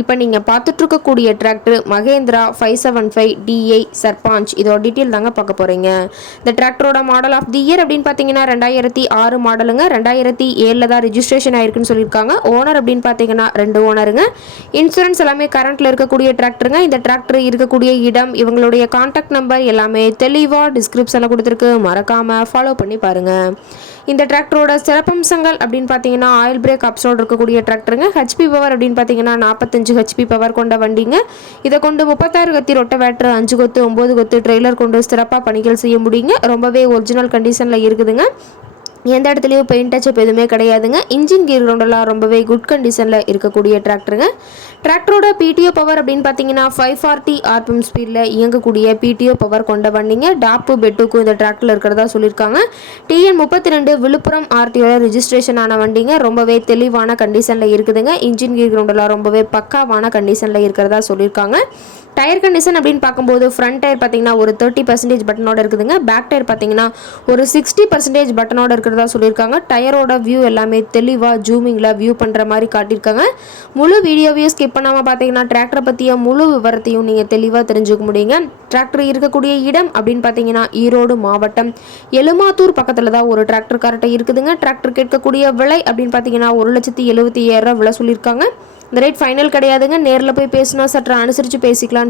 இப்போ நீங்கள் பார்த்துட்ருக்கக்கூடிய tractor Mahindra five seven five DI Sarpanch. இதோட டீட்டெயில் தாங்க பார்க்க போகிறீங்க இந்த டிராக்டரோட மாடல் ஆஃப் தி இயர் அப்படின்னு பார்த்தீங்கன்னா ரெண்டாயிரத்தி ஆறு மாடலுங்க ரெண்டாயிரத்தி ஏழில் தான் ரிஜிஸ்ட்ரேஷன் ஆயிருக்குன்னு சொல்லியிருக்காங்க. ஓனர் அப்படின்னு பார்த்தீங்கன்னா ரெண்டு ஓனருங்க இன்சூரன்ஸ் எல்லாமே கரண்ட்டில் இருக்கக்கூடிய டிராக்டருங்க இந்த டிராக்டர் இருக்கக்கூடிய இடம் இவங்களுடைய கான்டாக்ட் நம்பர் எல்லாமே தெளிவாக டிஸ்கிரிப்ஷனில் கொடுத்துருக்கு. மறக்காமல் ஃபாலோ பண்ணி பாருங்கள் இந்த டிராக்டரோட சிறப்பம்சங்கள் அப்படின்னு பார்த்தீங்கன்னா ஆயில் பிரேக் அப்ஸோடு இருக்கக்கூடிய டிராக்டருங்க. ஹெச்பி பவர் அப்படின்னு பார்த்தீங்கன்னா நாற்பத்தஞ்சு ஹெச்பி பவர் கொண்ட வண்டிங்க. இதை கொண்டு முப்பத்தாறு கத்தி ரொட்ட வேட்டர் அஞ்சு கொத்து ஒம்பது கொத்து ட்ரெய்லர் கொண்டு சிறப்பாக பணிகள் செய்ய முடியுங்க. ரொம்பவே ஒரிஜினல் கண்டிஷனில் இருக்குதுங்க. எந்த இடத்துலையும் பெயிண்ட் டச்சப் எதுவுமே கிடையாதுங்க. இன்ஜின் கீர் கிரவுண்டெல்லாம் ரொம்பவே குட் கண்டிஷனில் இருக்கக்கூடிய டிராக்டருங்க டிராக்டரோட பிடிஓ பவர் அப்படின்னு பார்த்தீங்கன்னா ஃபைவ் ஃபார்ட்டி ஆர்பிஎம் ஸ்பீடில் இயங்கக்கூடிய பிடிஓ பவர் கொண்ட வண்டிங்க. டாப்பு பெட்டுக்கும் இந்த டிராக்டரில் இருக்கிறதா சொல்லியிருக்காங்க. டிஎன் முப்பத்தி ரெண்டு விழுப்புரம் ஆர்டிஓ ரிஜிஸ்ட்ரேஷன் ஆன வண்டிங்க. ரொம்பவே தெளிவான கண்டிஷனில் இருக்குதுங்க. இன்ஜின் கீர் கிரவுண்டெல்லாம் ரொம்பவே பக்காவான கண்டிஷனில் இருக்கிறதா சொல்லியிருக்காங்க. டயர் கண்டிஷன் அப்படின்னு பார்க்கும்போது ஃப்ரண்ட் டயர் பார்த்தீங்கன்னா ஒரு தேர்ட்டி பர்சன்டேஜ் பட்டனோட இருக்குதுங்க. பேக் டயர் பார்த்தீங்கன்னா ஒரு சிக்ஸ்டி பர்சன்டேஜ் பட்டனோட இருக்கிறதா சொல்லியிருக்காங்க. டயரோட வியூ எல்லாமே தெளிவாக ஜூமிங்கில் வியூ பண்ணுற மாதிரி காட்டியிருக்காங்க. முழு வீடியோவையும் ஸ்கிப் பண்ணாமல் பார்த்தீங்கன்னா டிராக்டரை பற்றிய முழு விவரத்தையும் நீங்கள் தெளிவாக தெரிஞ்சுக்க முடியுங்க. டிராக்டர் இருக்கக்கூடிய இடம் அப்படின்னு பார்த்தீங்கன்னா ஈரோடு மாவட்டம். எலுமாத்தூர் பக்கத்தில் தான் ஒரு டிராக்டர் கார்ட்டை இருக்குதுங்க. டிராக்டர் கேட்கக்கூடிய விலை அப்படின்னு பார்த்தீங்கன்னா ஒரு லட்சத்தி எழுபத்தி ஏழாயிரம் விலை சொல்லியிருக்காங்க. இந்த ரேட் ஃபைனல் கிடையாதுங்க. நேரில் போய் பேசினா சற்று அனுசரித்து பேசிக்கலாம்னு